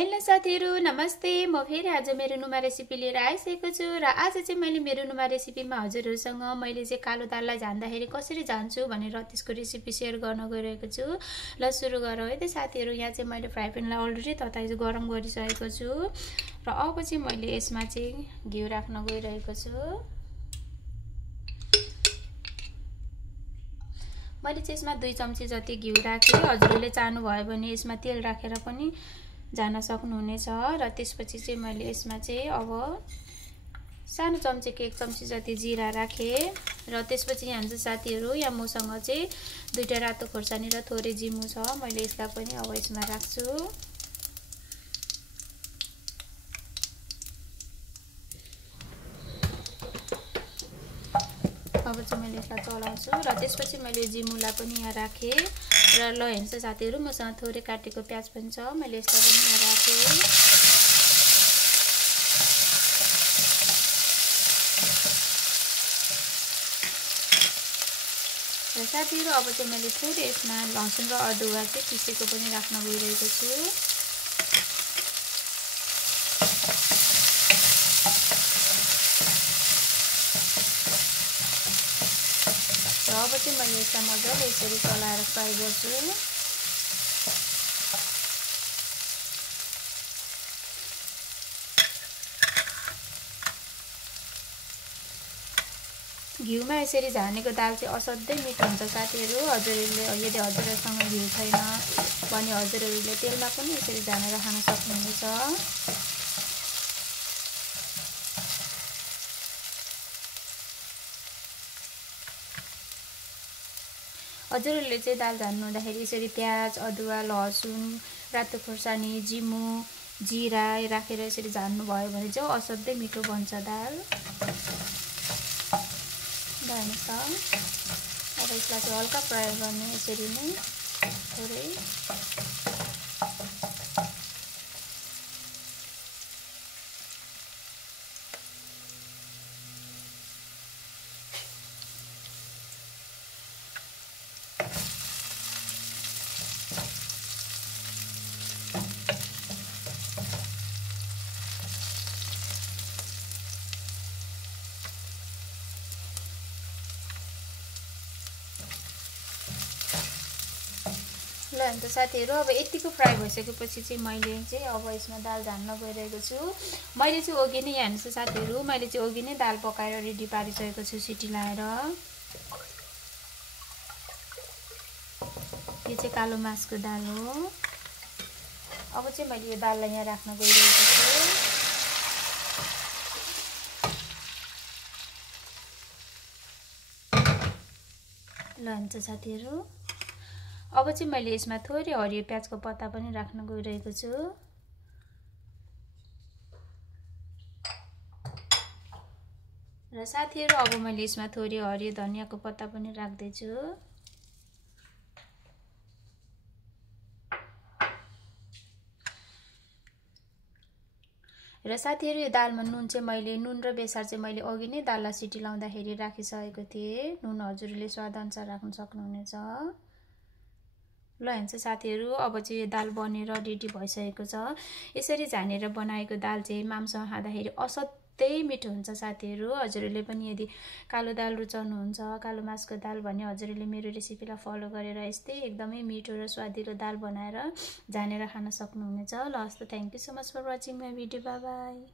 Hello साथीहरु नमस्ते। म फेरि आज मेरो नुमा रेसिपी लिएर आइसकेको छु र आज चाहिँ मैले मेरो नुमा रेसिपीमा हजुरहरुसँग मैले चाहिँ कालो दाललाई झान्दाखेरि कसरी झान्छु भनेर त्यसको रेसिपी शेयर गर्न गइरहेको छु। ल सुरु गरौँ है त साथीहरु। यहाँ चाहिँ मैले फ्राई प्यानलाई अलरेडी तताई गरम गरिसकेको छु र अब चाहिँ मैले यसमा चाहिँ घिउ राख्न गइरहेको छु। मैले चाहिँ यसमा 2 चम्ची जति घिउ राखे। हजुरले चाहनु भयो भने यसमा तेल राखेर पनि जान सक्नुहुनेछ र त्यसपछि चाहिँ मैले यसमा चाहिँ अब सानो चम्चीको 1 चम्ची जति जीरा राखे र त्यसपछि यहाँ चाहिँ साथीहरु यहाँ मसँग चाहिँ 2टा रातो खोर्सानी र थोरै जिमु छ। मैले यसलाई पनि अब यसमा राख्छु। अब चाहिँ मैले यसलाई चलाउँछु र त्यसपछि मैले जिमुलाई पनि यहाँ राखे र ल हेर्नुस् साथीहरु मसँग थोरै काटेको प्याज पनि छ। मैले यसलाई पनि यहाँ राखे र साथीहरु अब चाहिँ मैले थोरै यसमा लसुन र अदुवा चाहिँ पिसेको पनि राख्न गइरहेको छु। अब चाहिँ मैले यसलाई मजाले यसरी चलाएर फ्राई गर्छु। घिउमा यसरी झानेको दाल चाहिँ असाध्यै मिठो हुन्छ साथीहरु। हजुरहरुले यदि हजुरहरुसँग घिउ छैन भने हजुरहरुले तेलमा पनि यसरी झानेर खान सक्नुहुनेछ। हजुरहरुले चाहिँ दाल झान्नु हुँदाखेरि यसरी प्याज, अदुवा, लसुन, रातो खोर्सानी, जिमु, जीरा राखेर यसरी झान्नु भयो भने चाहिँ असाध्यै मिठो बन्छ दाल। हेर्नुस् त अब यसलाई चाहिँ हल्का फ्राई गर्ने यसरी नै थोरै। ल अन्त साथीहरु अब यतिको फ्राई भइसकेपछि चाहिँ मैले चाहिँ अब यसमा दाल झान्न गइरहेको छु। मैले चाहिँ अघि नै यहाँ हेर्नुस् साथीहरु मैले चाहिँ अघि नै दाल पकाएर रेडी पारिसकेको छु सिटी लाएर। यो चाहिँ कालो मासको दाल हो। अब चाहिँ मैले यो दाललाई यहाँ राख्न गइरहेको छु। ल अन्त साथीहरु अब चाहिँ मैले यसमा थोरै हरियो प्याजको पत्ता पनि राख्न गइरहेको छु। र साथीहरु अब मैले यसमा थोरै हरियो धनियाको पत्ता पनि राख्दै छु। र साथीहरु यो दालमा नुन चाहिँ मैले नुन र बेसार चाहिँ मैले अघि नै दाललाई सिटी लाउँदाखेरि राखिसकेको थिएँ। नुन हजुरले स्वाद अनुसार राख्न सक्नुहुनेछ। ल हेर्नुस् साथीहरु अब चाहिँ यो दाल बनेर रेडी भइसकेको छ। यसरी झानेर बनाएको दाल चाहिँ मामसँग खाँदाखेरि असाध्यै मिठो हुन्छ साथीहरु। हजुरले पनि यदि कालो दाल रुचाउनुहुन्छ कालो मासको दाल भने हजुरले मेरो रेसिपीलाई फलो गरेर यस्तै एकदमै मिठो र स्वादिलो दाल बनाएर झानेर खान सक्नुहुनेछ। ल हस् त thank you so much for watching my video. Bye by.